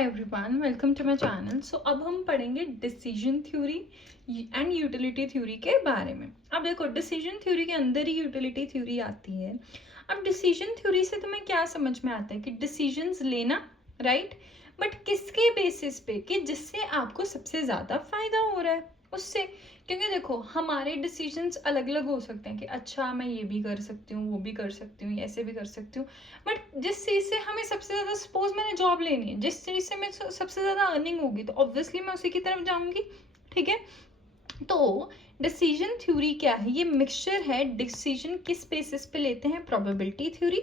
Hi everyone, welcome to my channel. So अब हम पढ़ेंगे decision theory and utility theory के बारे में। अब देखो, डिसीजन थ्योरी के अंदर ही यूटिलिटी थ्योरी आती है। अब डिसीजन थ्योरी से तुम्हें क्या समझ में आता है कि डिसीजंस लेना, राइट, बट किसके बेसिस पे, कि जिससे आपको सबसे ज़्यादा फायदा हो रहा है उससे। क्योंकि देखो, हमारे डिसीजंस अलग अलग हो सकते हैं कि अच्छा मैं ये भी कर सकती हूँ, वो भी कर सकती हूँ, ऐसे भी कर सकती हूँ, बट जिस चीज़ से हमें सबसे ज़्यादा, सपोज मैंने जॉब लेनी है, जिस चीज़ से मैं सबसे ज़्यादा अर्निंग होगी तो ऑब्वियसली मैं उसी की तरफ जाऊंगी। ठीक है, तो डिसीजन थ्योरी क्या है? ये मिक्सचर है। डिसीजन किस बेसिस पे लेते हैं? प्रोबेबिलिटी थ्योरी,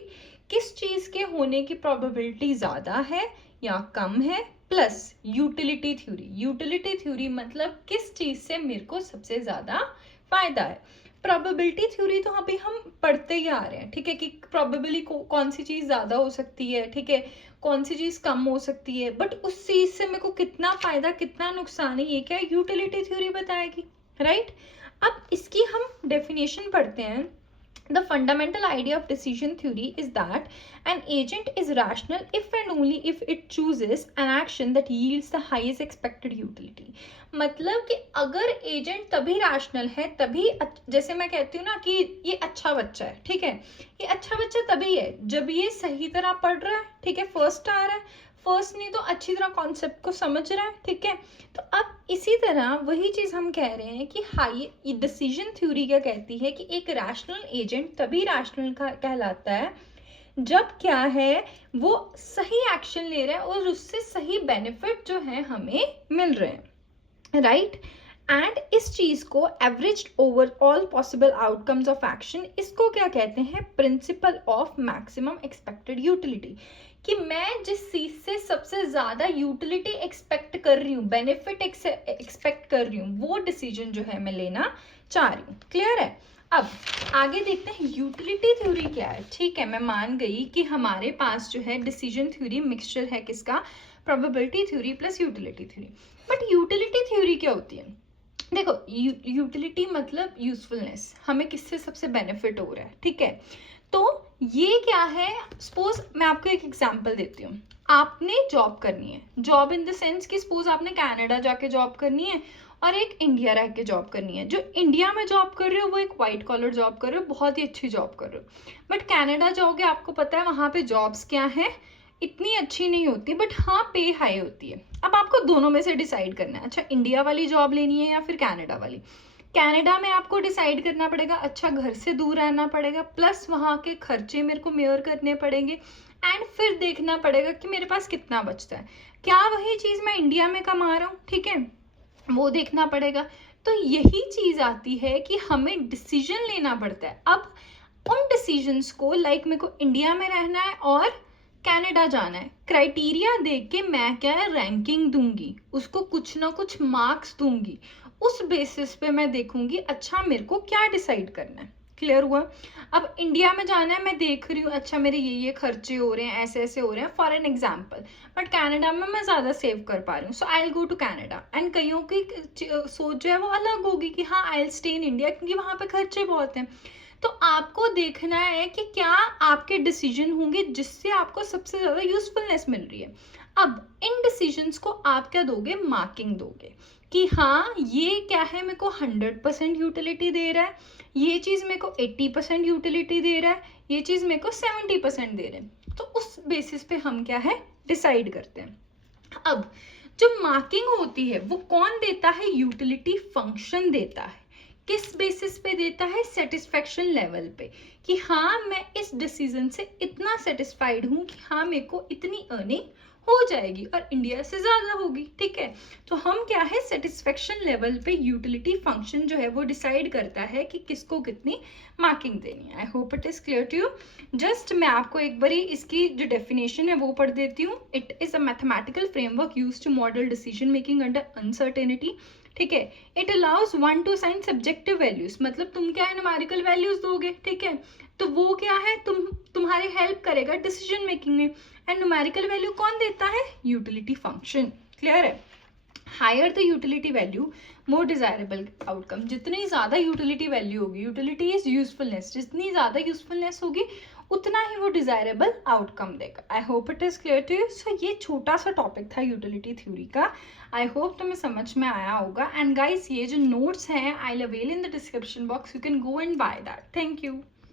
किस चीज़ के होने की प्रोबेबिलिटी ज़्यादा है या कम है, plus utility theory. Utility theory मतलब किस चीज़ से मेरे को सबसे ज़्यादा फायदा है। प्रोबेबिलिटी थ्योरी तो अभी हम पढ़ते ही आ रहे हैं, ठीक है, कि प्रोबेबली कौन सी चीज़ ज़्यादा हो सकती है, ठीक है, कौन सी चीज़ कम हो सकती है, बट उस चीज़ से मेरे को कितना फायदा कितना नुकसान है, ये क्या यूटिलिटी थ्योरी बताएगी, राइट। अब इसकी हम डेफिनेशन पढ़ते हैं। The fundamental idea of decision theory is that an agent is rational if and only if it chooses an action that yields the highest expected utility. मतलब कि अगर एजेंट तभी रैशनल है, तभी जैसे मैं कहती हूँ ना कि ये अच्छा बच्चा है, ठीक है, ये अच्छा बच्चा तभी है जब ये सही तरह पढ़ रहा है, ठीक है, फर्स्ट आ रहा है, फर्स्ट नहीं तो अच्छी तरह कॉन्सेप्ट को समझ रहा है, ठीक है। तो अब इसी तरह वही चीज हम कह रहे हैं कि हाई डिसीजन थ्योरी क्या कहती है कि एक रैशनल एजेंट तभी रैशनल कहलाता है जब क्या है, वो सही एक्शन ले रहा है और उससे सही बेनिफिट जो है हमें मिल रहे हैं, राइट। एंड इस चीज को average over all possible outcomes of action, इसको क्या कहते हैं? Principle of maximum expected utility, कि मैं जिस चीज से सबसे ज्यादा यूटिलिटी एक्सपेक्ट कर रही हूँ, बेनिफिट एक्सपेक्ट कर रही हूँ, वो डिसीजन जो है मैं लेना चाह रही हूँ। क्लियर है? अब आगे देखते हैं यूटिलिटी थ्योरी क्या है। ठीक है, मैं मान गई कि हमारे पास जो है डिसीजन थ्योरी मिक्सचर है किसका? Probability theory plus utility theory. But utility theory क्या होती है? देखो, यूटिलिटी मतलब यूजफुलनेस, हमें किससे सबसे बेनिफिट हो रहा है, ठीक है। तो ये क्या है? सपोज मैं आपको एक एग्जांपल देती हूँ। आपने जॉब करनी है, जॉब इन द सेंस कि सपोज आपने कनाडा जाके जॉब करनी है और एक इंडिया रह के जॉब करनी है। जो इंडिया में जॉब कर रहे हो वो एक वाइट कॉलर जॉब कर रहे हो, बहुत ही अच्छी जॉब कर रहे हो। बट कनाडा जाओगे, आपको पता है वहां पे जॉब्स क्या है, इतनी अच्छी नहीं होती, बट हाँ पे हाई होती है। अब आपको दोनों में से डिसाइड करना है, अच्छा इंडिया वाली जॉब लेनी है या फिर कनाडा वाली। कनाडा में आपको डिसाइड करना पड़ेगा, अच्छा घर से दूर रहना पड़ेगा, प्लस वहाँ के खर्चे मेरे को मेयर करने पड़ेंगे, एंड फिर देखना पड़ेगा कि मेरे पास कितना बचता है, क्या वही चीज़ मैं इंडिया में कमा रहा हूँ, ठीक है, वो देखना पड़ेगा। तो यही चीज़ आती है कि हमें डिसीजन लेना पड़ता है। अब उन डिसीजंस को, लाइक मेरे को इंडिया में रहना है और कनाडा जाना है, क्राइटेरिया देख के मैं क्या है, रैंकिंग दूंगी, उसको कुछ ना कुछ मार्क्स दूंगी, उस बेसिस पे मैं देखूंगी अच्छा मेरे को क्या डिसाइड करना है। क्लियर हुआ? अब इंडिया में जाना है, मैं देख रही हूँ अच्छा मेरे ये खर्चे हो रहे हैं, ऐसे ऐसे हो रहे हैं, for an example, but Canada में मैं ज्यादा सेव कर पा रही हूँ, so I will go to Canada. And कईयों की सोच जो है वो अलग होगी कि हाँ I will stay in India क्योंकि वहां पे खर्चे बहुत हैं। तो आपको देखना है कि क्या आपके डिसीजन होंगे जिससे आपको सबसे ज्यादा यूजफुलनेस मिल रही है। अब इन डिसीजंस को आप क्या दोगे? मार्किंग दोगे कि हाँ ये क्या है, मेरे को 100% यूटिलिटी दे रहा है, ये चीज मेरे को 80% यूटिलिटी दे रहा है, ये चीज मेरे को 70% दे रहे हैं। तो उस बेसिस पे हम क्या है, डिसाइड करते हैं। अब जो मार्किंग होती है वो कौन देता है? यूटिलिटी फंक्शन देता है। किस बेसिस पे देता है? सेटिस्फेक्शन लेवल पे, कि हाँ मैं इस डिसीजन से इतना सेटिस्फाइड हूँ कि हाँ मेरे को इतनी अर्निंग हो जाएगी और इंडिया से ज्यादा होगी, ठीक है। तो हम क्या है, सेटिस्फेक्शन लेवल पे यूटिलिटी फंक्शन जो है वो डिसाइड करता है कि किसको कितनी मार्किंग देनी है। I hope it is clear to you. Just मैं आपको एक बारी इसकी जो डेफिनेशन है वो पढ़ देती हूँ। It is a mathematical framework used to model decision making under uncertainty, ठीक है। It allows one to assign subjective values, मतलब तुम क्या है, न्यूमेरिकल वैल्यूज दोगे, ठीक है, तो वो क्या है, तुम्हारी हेल्प करेगा डिसीजन मेकिंग में। एंड न्यूमेरिकल वैल्यू कौन देता है? Utility function. क्लियर है? Higher the utility value more desirable outcome, जितनी ज्यादा यूटिलिटी वैल्यू होगी, यूटिलिटी इज यूजफुलनेस, जितनी ज्यादा यूजफुलनेस होगी उतना ही वो डिजायरेबल आउटकम देगा। I hope it is clear to you. So ये छोटा सा टॉपिक था यूटिलिटी थ्योरी का। आई होप तुम्हें समझ में आया होगा। एंड गाइस, ये जो नोट्स हैं I avail in the description box, you can go and buy that. Thank you.